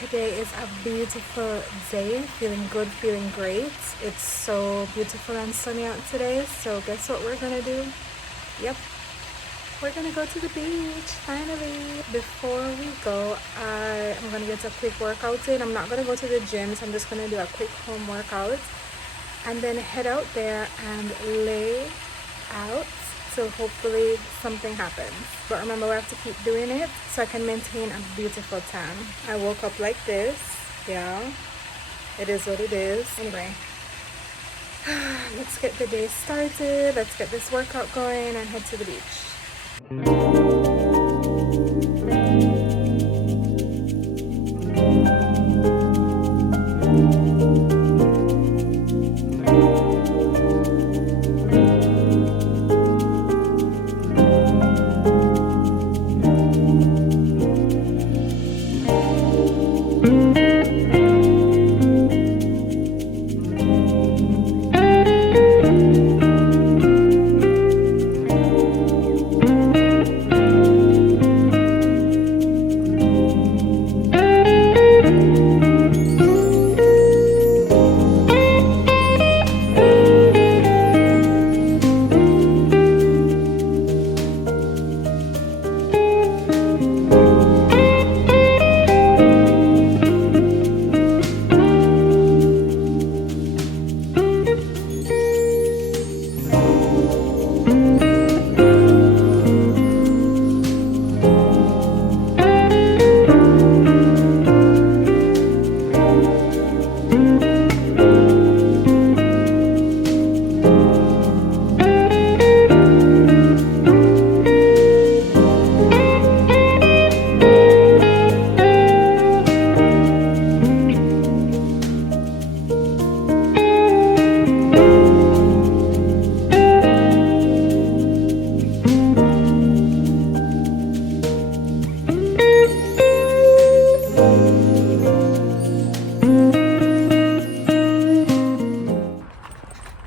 Today is a beautiful day, feeling good, feeling great. It's so beautiful and sunny out today, so guess what we're gonna do? Yep, we're gonna go to the beach, finally. Before we go, I am gonna get a quick workout in. I'm not gonna go to the gym, so I'm just gonna do a quick home workout and then head out there and lay out till hopefully something happens. But remember, we have to keep doing it so I can maintain a beautiful tan. I woke up like this. Yeah, it is what it is. Anyway, let's get the day started. Let's get this workout going and head to the beach.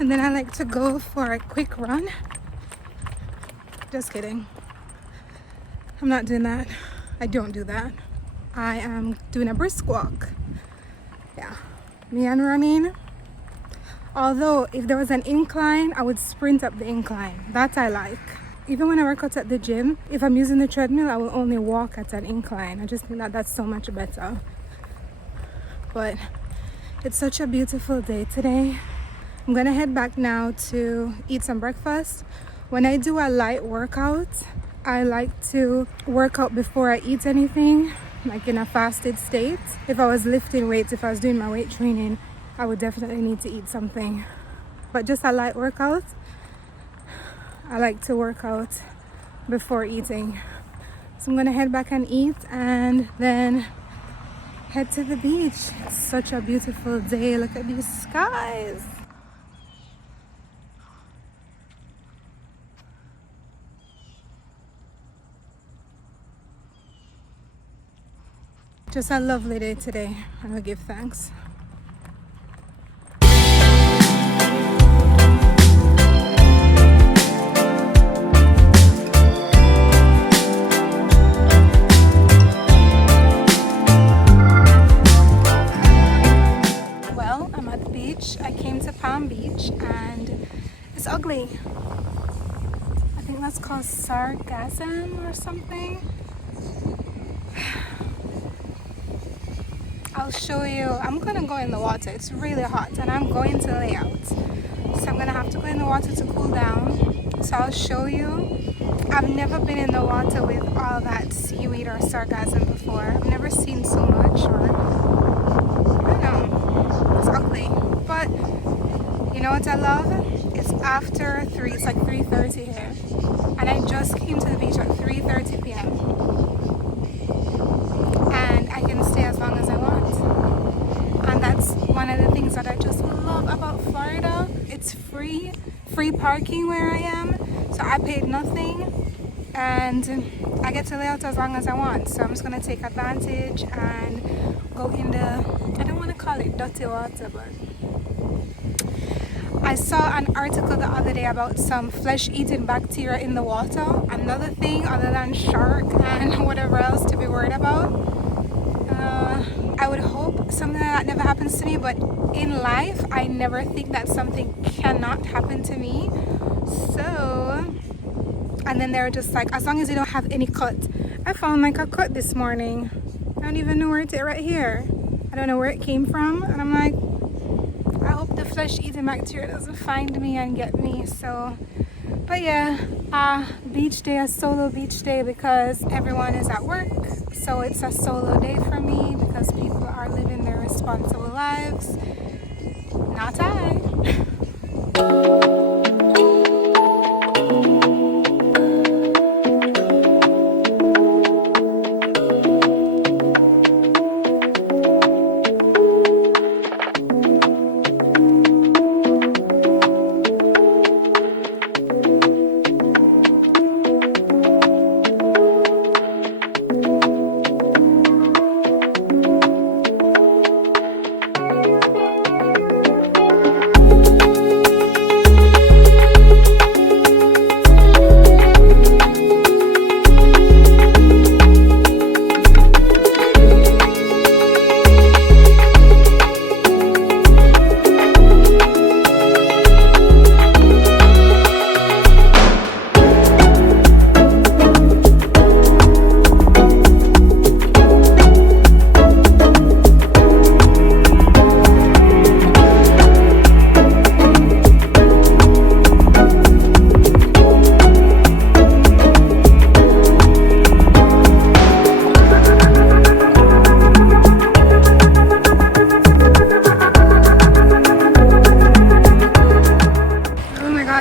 And then I like to go for a quick run. Just kidding. I'm not doing that. I don't do that. I am doing a brisk walk. Yeah, me and running. Although if there was an incline, I would sprint up the incline. That I like. Even when I work out at the gym, if I'm using the treadmill, I will only walk at an incline. I just think that that's so much better. But it's such a beautiful day today. I'm gonna head back now to eat some breakfast. When I do a light workout, I like to work out before I eat anything, like in a fasted state. If I was lifting weights, if I was doing my weight training, I would definitely need to eat something. But just a light workout, I like to work out before eating. So I'm gonna head back and eat and then head to the beach. It's such a beautiful day. Look at these skies. Just a lovely day today, and I give thanks. Well, I'm at the beach. I came to Palm Beach and it's ugly. I think that's called sargassum or something. I'll show you. I'm gonna go in the water. It's really hot and I'm going to lay out. So I'm gonna have to go in the water to cool down. So I'll show you. I've never been in the water with all that seaweed or sargassum before. I've never seen so much, or I don't know. It's ugly. But you know what I love? It's after 3, it's like 3:30 here. And I just came to the beach at 3:30 p.m. And I can stay as long as I want. And that's one of the things that I just love about Florida. It's free parking where I am, so I paid nothing and I get to lay out as long as I want. So I'm just gonna take advantage and go in the, I don't want to call it dirty water, but I saw an article the other day about some flesh-eating bacteria in the water. Another thing other than shark and whatever else to be worried about. I something like that never happens to me, but in life I never think that something cannot happen to me. So, and then they're just like, as long as you don't have any cut. I found like a cut this morning. I don't even know where it is, right here. I don't know where it came from, and I'm like, I hope the flesh-eating bacteria doesn't find me and get me. So, but yeah, beach day, a solo beach day, because everyone is at work. So it's a solo day for me because people are living their responsible lives. Not I.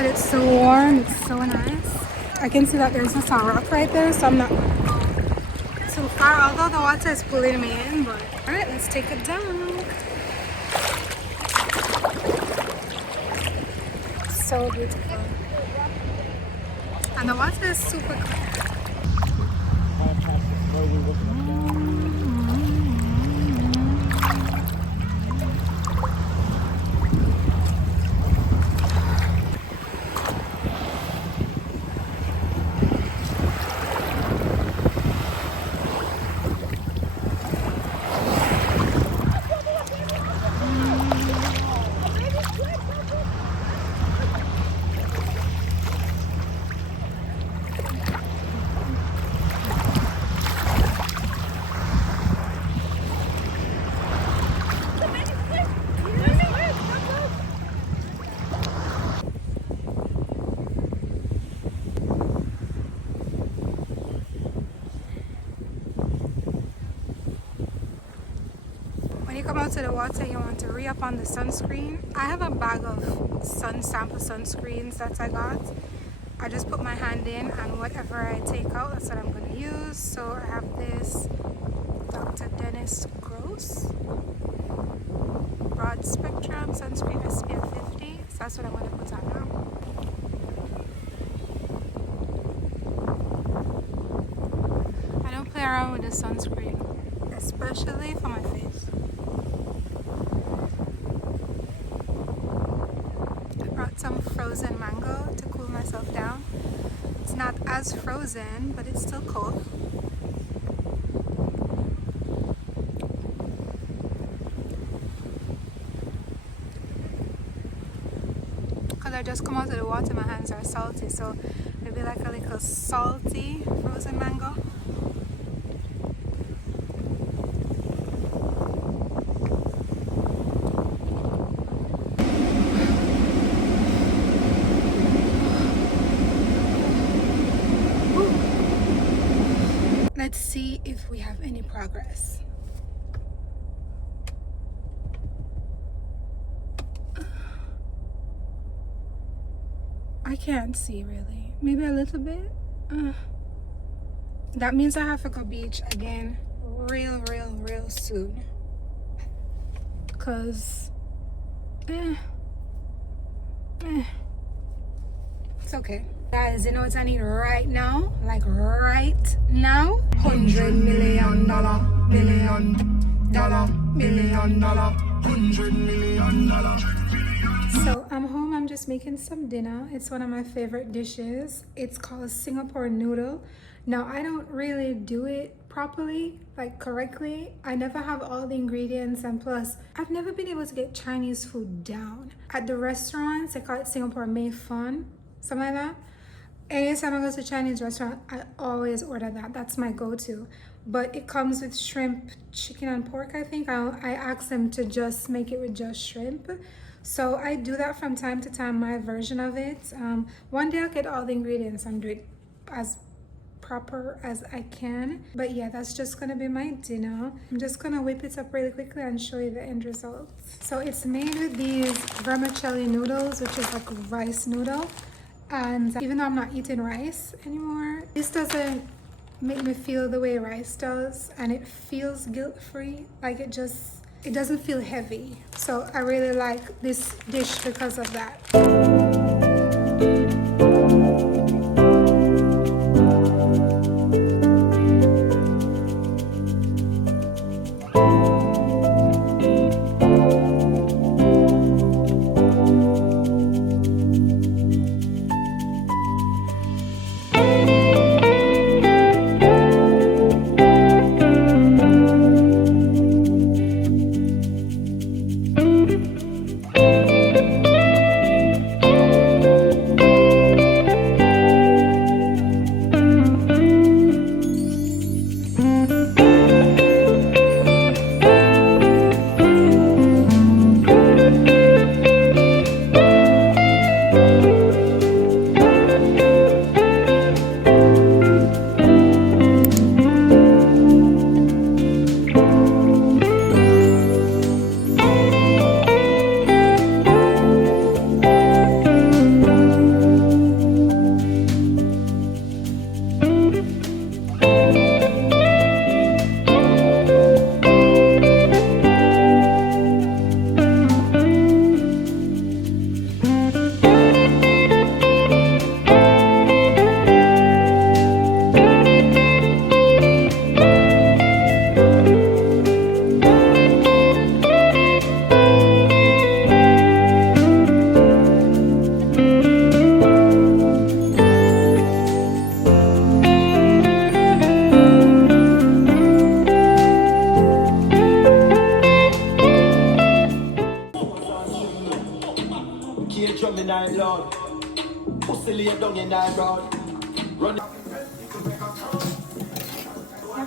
It's so warm, it's so nice. I can see that there's just a rock right there, so I'm not too far, although the water is pulling me in. But alright, let's take a dunk. So beautiful. And the water is super clear. When you come out to the water, you want to re-up on the sunscreen. I have a bag of sample sunscreens that I got. I just put my hand in, and whatever I take out, that's what I'm going to use. So I have this Dr. Dennis Gross broad spectrum sunscreen SPF 50. So that's what I'm going to put on now. I don't play around with the sunscreen, especially for my face. Some frozen mango to cool myself down. It's not as frozen, but it's still cold. Because I just come out of the water, my hands are salty, so maybe like a little salty frozen mango. Let's see if we have any progress. I can't see really. Maybe a little bit. That means I have to go beach again real soon. Cause it's okay. Guys, you know what I need right now? Like right now? $100 million, $1 million, $100 million. So I'm home, I'm just making some dinner. It's one of my favorite dishes. It's called Singapore noodle. Now I don't really do it properly, like correctly. I never have all the ingredients, and plus I've never been able to get Chinese food down. At the restaurants, they call it Singapore Mei Fun, something like that. Anytime I go to a Chinese restaurant, I always order that. That's my go-to. But it comes with shrimp, chicken, and pork, I think. I ask them to just make it with just shrimp. So I do that from time to time, my version of it. One day I'll get all the ingredients and do it as proper as I can. But yeah, that's just gonna be my dinner. I'm just gonna whip it up really quickly and show you the end result. So it's made with these vermicelli noodles, which is like a rice noodle. And even though I'm not eating rice anymore, this doesn't make me feel the way rice does, and it feels guilt-free. Like it doesn't feel heavy. So I really like this dish because of that.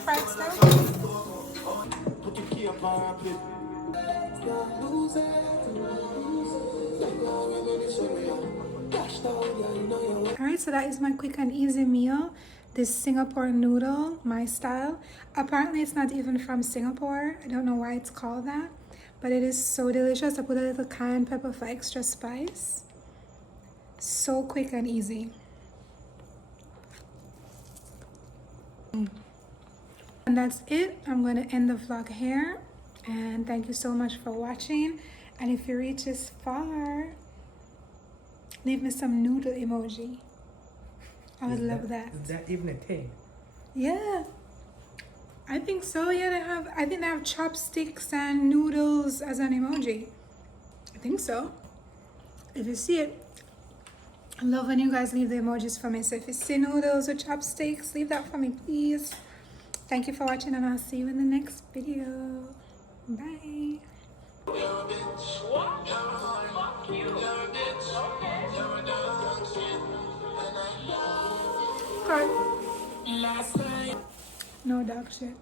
Fried stuff? Alright, so that is my quick and easy meal. This Singapore noodle, my style. Apparently it's not even from Singapore. I don't know why it's called that, but it is so delicious. I put a little cayenne pepper for extra spice. So quick and easy. And that's it. I'm going to end the vlog here. And thank you so much for watching. And if you reach this far, leave me some noodle emoji. I would love that. Is that even a thing? Yeah. I think so. Yeah, I think they have chopsticks and noodles as an emoji. I think so. If you see it, I love when you guys leave the emojis for me. So if you see noodles or chopsticks, leave that for me, please. Thank you for watching, and I'll see you in the next video. Bye. Okay. No dog shit.